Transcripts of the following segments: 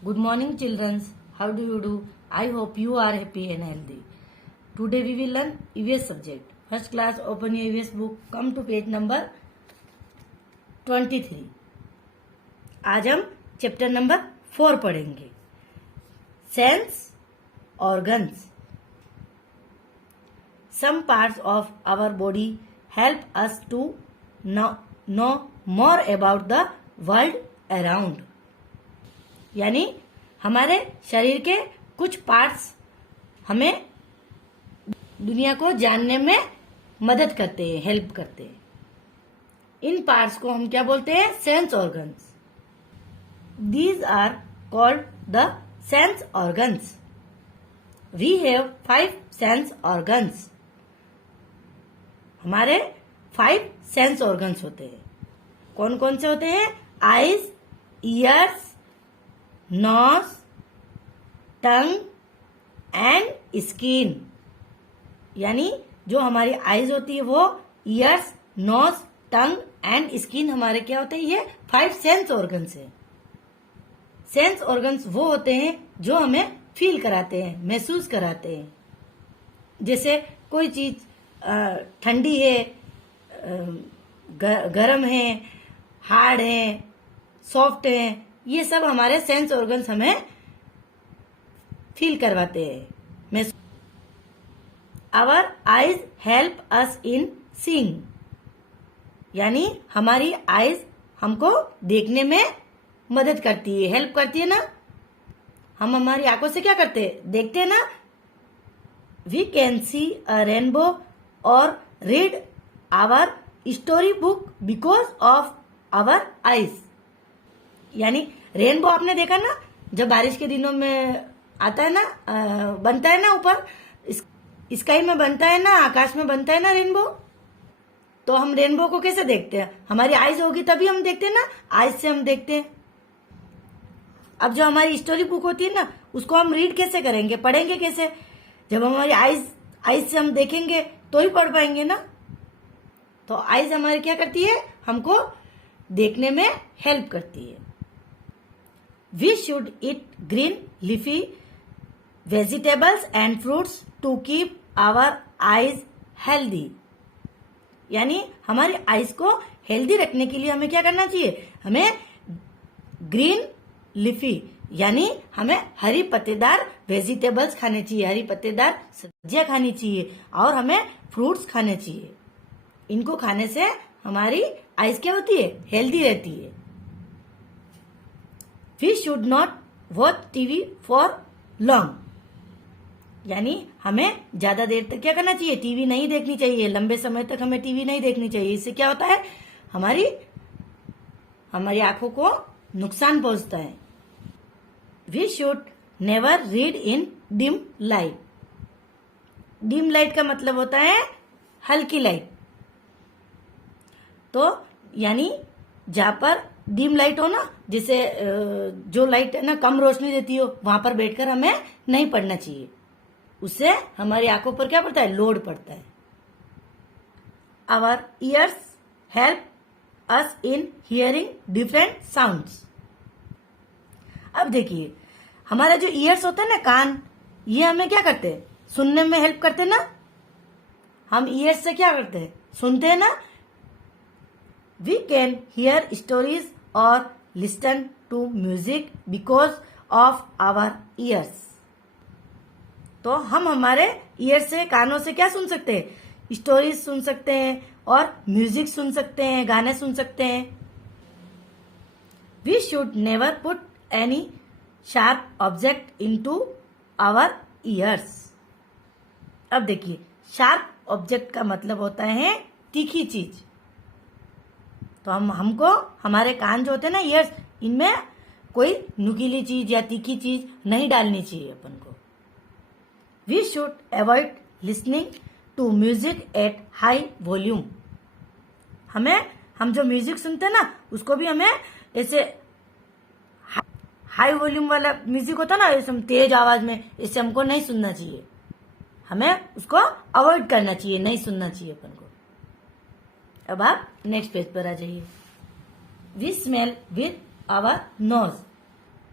Good morning, children. How do you do? I hope you are happy and healthy. Today we will learn EVS subject. First class, open your EVS book. Come to page number 23. आज हम chapter number 4 पढ़ेंगे. Sense organs. Some parts of our body help us to know more about the world around. यानी हमारे शरीर के कुछ parts हमें दुनिया को जानने में मदद करते हैं, हेल्प करते हैं. इन पार्ट्स को हम क्या बोलते हैं? Sense organs. These are called the sense organs. We have 5 sense organs. हमारे 5 सेंस ऑर्गन्स होते हैं. कौन कौन से होते हैं? Eyes, ears, nose, tongue and skin. यानी जो हमारी आईज होती है वो ears, nose, tongue and skin हमारे क्या होते हैं? ये 5 सेंस ऑर्गन्स है. सेंस ऑर्गन्स वो होते हैं जो हमें फील कराते हैं, महसूस कराते हैं. जैसे कोई चीज ठंडी है, गर्म है, हार्ड है, सॉफ्ट है, ये सब हमारे सेंस ऑर्गन्स हमें फील करवाते हैं. Our eyes help us in seeing. यानी हमारी आईज हमको देखने में मदद करती है, हेल्प करती है ना. हम हमारी आंखों से क्या करते हैं? देखते हैं ना. We can see a rainbow और read our story book because of our eyes. यानी रेनबो आपने देखा ना, जब बारिश के दिनों में आता है ना, बनता है ना ऊपर स्काई में बनता है ना, आकाश में बनता है ना रेनबो. तो हम रेनबो को कैसे देखते हैं? हमारी आईज होगी तभी हम देखते हैं ना, आईज से हम देखते हैं. अब जो हमारी स्टोरी बुक होती है ना, उसको हम रीड कैसे करेंगे, पढ़ेंगे कैसे? जब हमारी आईज से हम देखेंगे तो ही पढ़ पाएंगे ना. तो आईज हमारी क्या करती है? हमको देखने में हेल्प करती है. We should eat green leafy vegetables and fruits to keep our eyes healthy. यानी हमारी आईज को हेल्दी रखने के लिए हमें क्या करना चाहिए? हमें ग्रीन लीफी यानी हमें हरी पत्तेदार वेजिटेबल्स खाने चाहिए, हरी पत्तेदार सब्जियां खानी चाहिए और हमें फ्रूट्स खाने चाहिए. इनको खाने से हमारी आईज क्या होती है? हेल्दी रहती है. We should not watch TV for long. यानी हमें ज्यादा देर तक क्या करना चाहिए? टीवी नहीं देखनी चाहिए. लंबे समय तक हमें टीवी नहीं देखनी चाहिए. इससे क्या होता है? हमारी आंखों को नुकसान पहुंचता है. We should never read in dim light. Dim light का मतलब होता है हल्की लाइट. तो यानी जहां पर डिम लाइट हो ना, जैसे जो लाइट है ना कम रोशनी देती हो, वहां पर बैठकर हमें नहीं पढ़ना चाहिए. उससे हमारी आंखों पर क्या पड़ता है? लोड पड़ता है. Our ears help us in hearing different sounds. अब देखिए, हमारा जो ईयर्स होता है ना, कान, ये हमें क्या करते हैं? सुनने में हेल्प करते हैं ना. हम ईयर्स से क्या करते हैं? सुनते हैं ना. We can hear stories or listen to music because of our ears. तो हम हमारे ईयर से, कानों से क्या सुन सकते हैं? स्टोरीज सुन सकते हैं और म्यूजिक सुन सकते हैं, गाने सुन सकते हैं. We should never put any sharp object into our ears. अब देखिए, शार्प ऑब्जेक्ट का मतलब होता है तीखी चीज. तो हमको हमारे कान जो होते हैं ना, ईयर्स, इनमें कोई नुकीली चीज या तीखी चीज नहीं डालनी चाहिए अपन को. We should avoid listening to music at high volume. हम जो म्यूजिक सुनते हैं ना, उसको भी हमें ऐसे हाई वॉल्यूम वाला म्यूजिक होता है ना, ऐसे तेज आवाज में, इससे हमको नहीं सुनना चाहिए. हमें उसको अवॉइड करना चाहिए, नहीं सुनना चाहिए अपन को. अब आप नेक्स्ट पेज पर आ जाइए. We smell with our nose.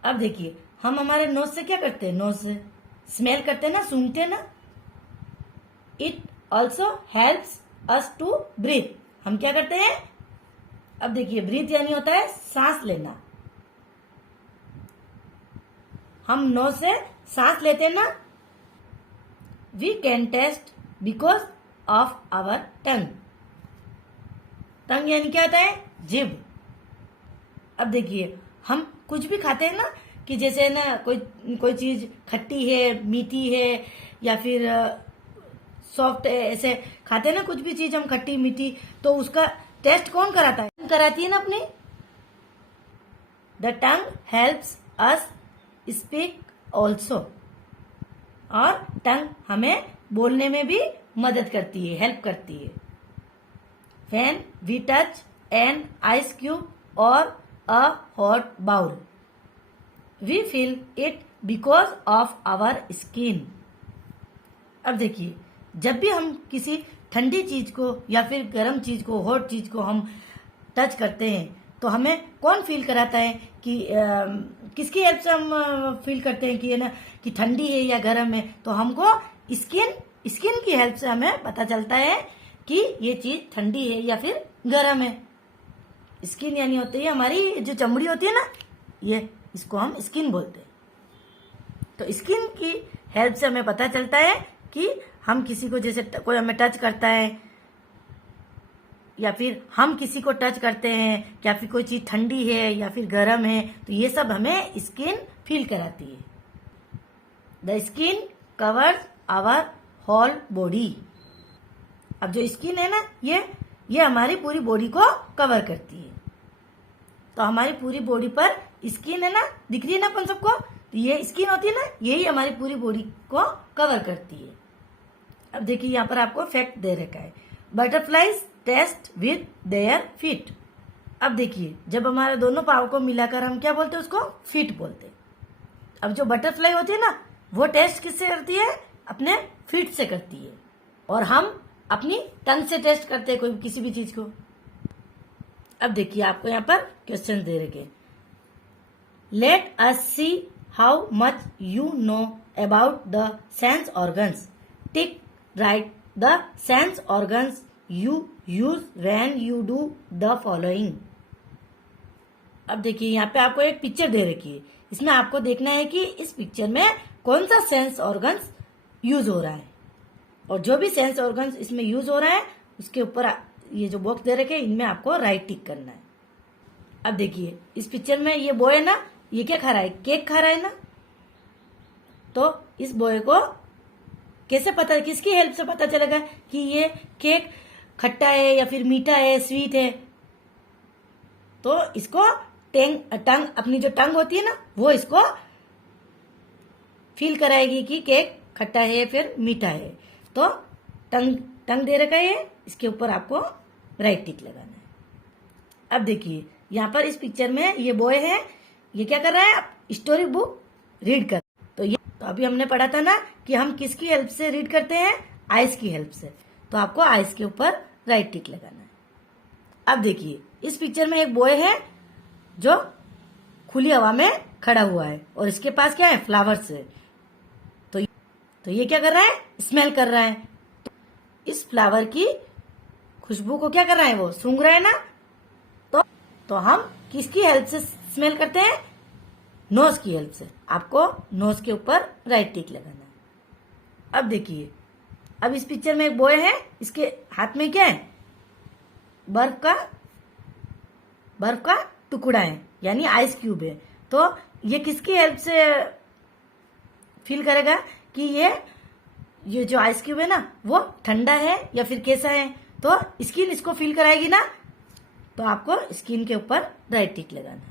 अब देखिए, हम हमारे नोज से क्या करते हैं, नोज से स्मेल करते हैं ना, सूंघते हैं ना। It also helps us to breathe. हम क्या करते हैं, अब देखिए ब्रीथ यानी होता है सांस लेना। हम नोज से सांस लेते हैं ना। We can taste because of our tongue. Tongue यानी क्या होता है, जिभ। अब देखिए हम कुछ भी खाते हैं ना, कि जैसे ना कोई चीज खट्टी है, मीठी है, या फिर सॉफ्ट है, ऐसे खाते हैं ना कुछ भी चीज हम खट्टी मीठी, तो उसका टेस्ट कौन कराता है, कराती है ना अपनी। The tongue helps us speak also. और टंग हमें बोलने में भी मदद करती है, हेल्प करती है। When we touch an ice cube और a hot bowl, we feel it because of our skin. अब देखिए जब भी हम किसी ठंडी चीज को या फिर गर्म चीज को, हॉट चीज को हम टच करते हैं, तो हमें कौन फील कराता है कि किसकी हेल्प से हम फील करते हैं कि है ना, कि ठंडी है या गर्म है। तो हमको स्किन की हेल्प से हमें पता चलता है कि ये चीज ठंडी है या फिर गर्म है। स्किन यानी होती है हमारी जो चमड़ी होती है ना, ये इसको हम स्किन बोलते हैं। तो स्किन की हेल्प से हमें पता चलता है कि हम किसी को, जैसे कोई हमें टच करता है या फिर हम किसी को टच करते हैं, या फिर कोई चीज ठंडी है या फिर गर्म है, तो ये सब हमें स्किन फील कराती है। The skin covers our whole body. अब जो स्किन है ना, ये हमारी पूरी बॉडी को कवर करती है। तो हमारी पूरी बॉडी पर स्किन है ना, दिख रही है ना अपन सबको, तो ये स्किन होती है ना, यही हमारी पूरी बॉडी को कवर करती है। अब देखिए यहाँ पर आपको फैक्ट दे रखा है, butterflies taste with their feet. अब देखिए जब हमारे दोनों पाँव को मिलाकर हम क्या बोलते हैं, उसको फीट बोलते हैं। अब जो बटरफ्लाई होती है ना, वो टेस्ट किससे करती है, अपने फीट से करती है। और हम अपनी टंग से टेस्ट करते हैं कोई किसी भी चीज को। अब देखिए आपको यहाँ पर क्वेश्चन दे रखे, let us see how much you know about the sense organs. Tick right the sense organs you use when you do the following. अब देखिए यहाँ पे आपको एक पिक्चर दे रखी है, इसमें आपको देखना है कि इस पिक्चर में कौन सा सेंस ऑर्गन्स यूज हो रहा है। और जो भी सेंस ऑर्गन्स इसमें यूज हो रहा है, उसके ऊपर ये जो बॉक्स दे रखे हैं, इनमें आपको राइट टिक करना है। अब देखिए इस पिक्चर में ये बॉय है ना, ये क्या खा रहा है, केक खा रहा है ना। तो इस बॉय को कैसे पता, किसकी हेल्प से पता चलेगा कि ये केक खट्टा है या फिर मीठा है, स्वीट है। तो इसको टंग, अपनी जो टंग होती है ना, वो इसको फील कराएगी कि केक खट्टा है या फिर मीठा है। तो टंग दे रखा है, इसके ऊपर आपको राइट टिक लगाना है। अब देखिए यहाँ पर इस पिक्चर में ये बॉय है, ये क्या कर रहा है, स्टोरी बुक रीड कर। तो अभी हमने पढ़ा था ना कि हम किसकी हेल्प से रीड करते हैं, आइस की हेल्प से। तो आपको आइस के ऊपर राइट टिक लगाना है। अब देखिए इस पिक्चर में एक बॉय है जो खुली हवा में खड़ा हुआ है, और इसके पास क्या है, फ्लावर्स है। तो ये क्या कर रहा है, स्मेल कर रहा है। तो इस फ्लावर की खुशबू को क्या कर रहा है, वो सूंघ रहा है ना। तो हम किसकी हेल्प से स्मेल करते हैं, नोज की हेल्प से। आपको नोज के ऊपर राइट टिक लगाना है। अब देखिए अब इस पिक्चर में एक बॉय है, इसके हाथ में क्या है, बर्फ का टुकड़ा है, यानी आइस क्यूब है। तो ये किसकी हेल्प से फील करेगा कि ये जो आइस क्यूब है ना, वो ठंडा है या फिर कैसा है। तो स्किन इसको फील कराएगी ना। तो आपको स्किन के ऊपर राइट टिक लगाना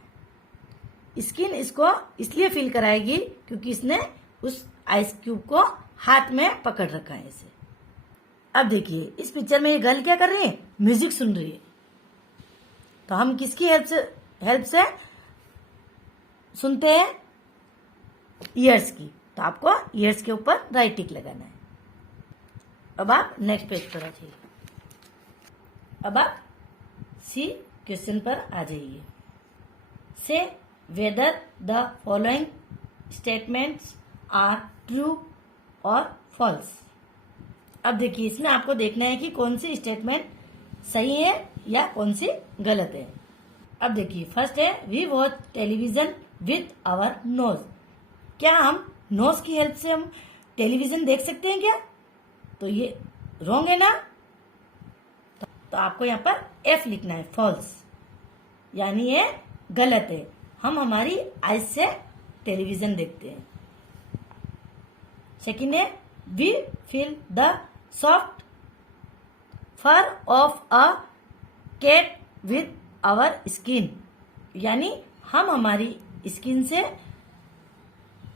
है। स्किन इसको इसलिए फील कराएगी क्योंकि इसने उस आइस क्यूब को हाथ में पकड़ रखा है इसे। अब देखिए इस पिक्चर में ये गर्ल क्या कर रही है, म्यूजिक सुन रही है। तो हम किसकी हेल्प से सुनते हैं, ईयर्स की। तो आपको ईयर्स के ऊपर राइट टिक लगाना है। अब आप नेक्स्ट पेज पर आ जाइए। अब आप सी क्वेश्चन पर आ जाइए। Say whether the following statements are true और फॉल्स। अब देखिए इसमें आपको देखना है कि कौन सी स्टेटमेंट सही है या कौन सी गलत है। अब देखिए फर्स्ट है we watch television with our nose. क्या हम नोज की हेल्प से हम टेलीविजन देख सकते हैं क्या? तो ये रॉन्ग है ना, तो आपको यहाँ पर एफ लिखना है, फॉल्स, यानी ये गलत है। हम हमारी आइज से टेलीविजन देखते हैं। सेकंड है we feel the soft fur of a cat with our skin, यानी हम हमारी स्किन से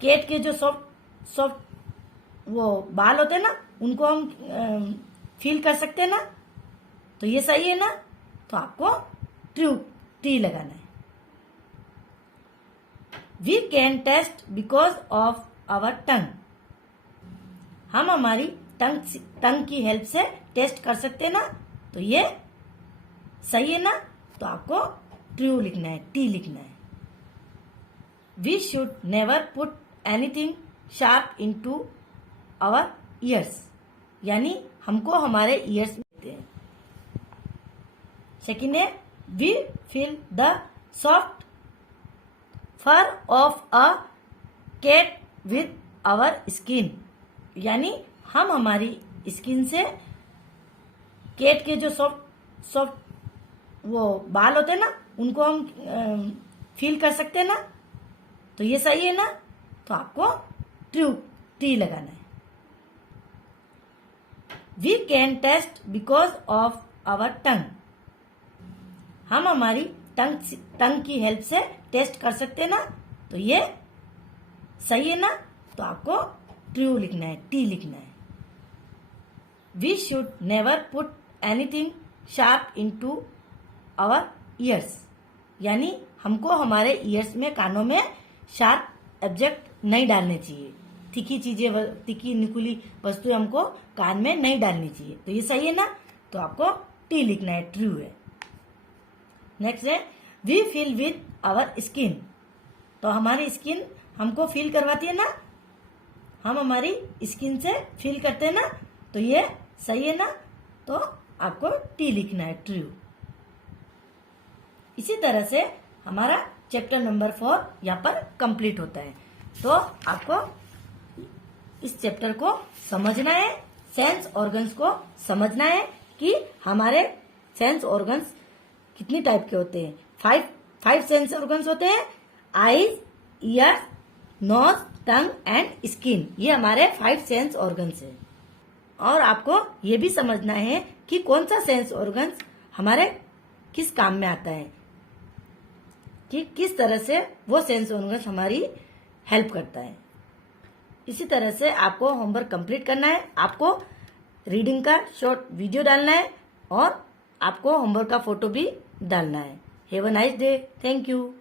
कैट के जो सॉफ्ट सॉफ्ट वो बाल होते हैं ना, उनको हम फील कर सकते हैं ना, तो ये सही है ना, तो आपको ट्रू टी लगाना है। We can taste because of our tongue. हम हमारी टंग की हेल्प से टेस्ट कर सकते हैं ना, तो ये सही है ना, तो आपको ट्रू लिखना है, टी लिखना है। We should never put anything sharp into our ears, यानी हमको हमारे ईयर्स में देते हैं। सेकेंड है we feel the soft fur of a cat with our skin, यानी हम हमारी स्किन से कैट के जो सॉफ्ट सॉफ्ट वो बाल होते हैं ना, उनको हम फील कर सकते हैं ना, तो ये सही है ना, तो आपको ट्रू टी लगाना है। We can taste because of our tongue. हम हमारी टंग की हेल्प से टेस्ट कर सकते हैं ना, तो ये सही है ना, तो आपको ट्रू लिखना है, टी लिखना है। We should never put anything sharp into our ears, यानी हमको हमारे ईयर्स में, कानों में शार्प ऑब्जेक्ट नहीं डालने चाहिए। तीखी चीजें, तीखी निकुली वस्तुएं हमको कान में नहीं डालनी चाहिए, तो ये सही है ना, तो आपको टी लिखना है, ट्रू है। नेक्स्ट है we feel with our skin. तो हमारी स्किन हमको फील करवाती है ना, हम हमारी स्किन से फील करते हैं ना, तो ये सही है ना, तो आपको टी लिखना है, ट्रू। इसी तरह से हमारा चैप्टर नंबर 4 यहाँ पर कंप्लीट होता है। तो आपको इस चैप्टर को समझना है, सेंस ऑर्गन्स को समझना है कि हमारे सेंस ऑर्गन्स कितनी टाइप के होते हैं। फाइव सेंस ऑर्गन्स होते हैं, eyes, ear, nose, tongue and skin. ये हमारे 5 सेंस ऑर्गन्स है। और आपको ये भी समझना है कि कौन सा सेंस ऑर्गन्स हमारे किस काम में आता है, कि किस तरह से वो सेंस ऑर्गन्स हमारी हेल्प करता है। इसी तरह से आपको होमवर्क कंप्लीट करना है, आपको रीडिंग का शॉर्ट वीडियो डालना है और आपको होमवर्क का फोटो भी डालना है। Have a nice day. Thank you.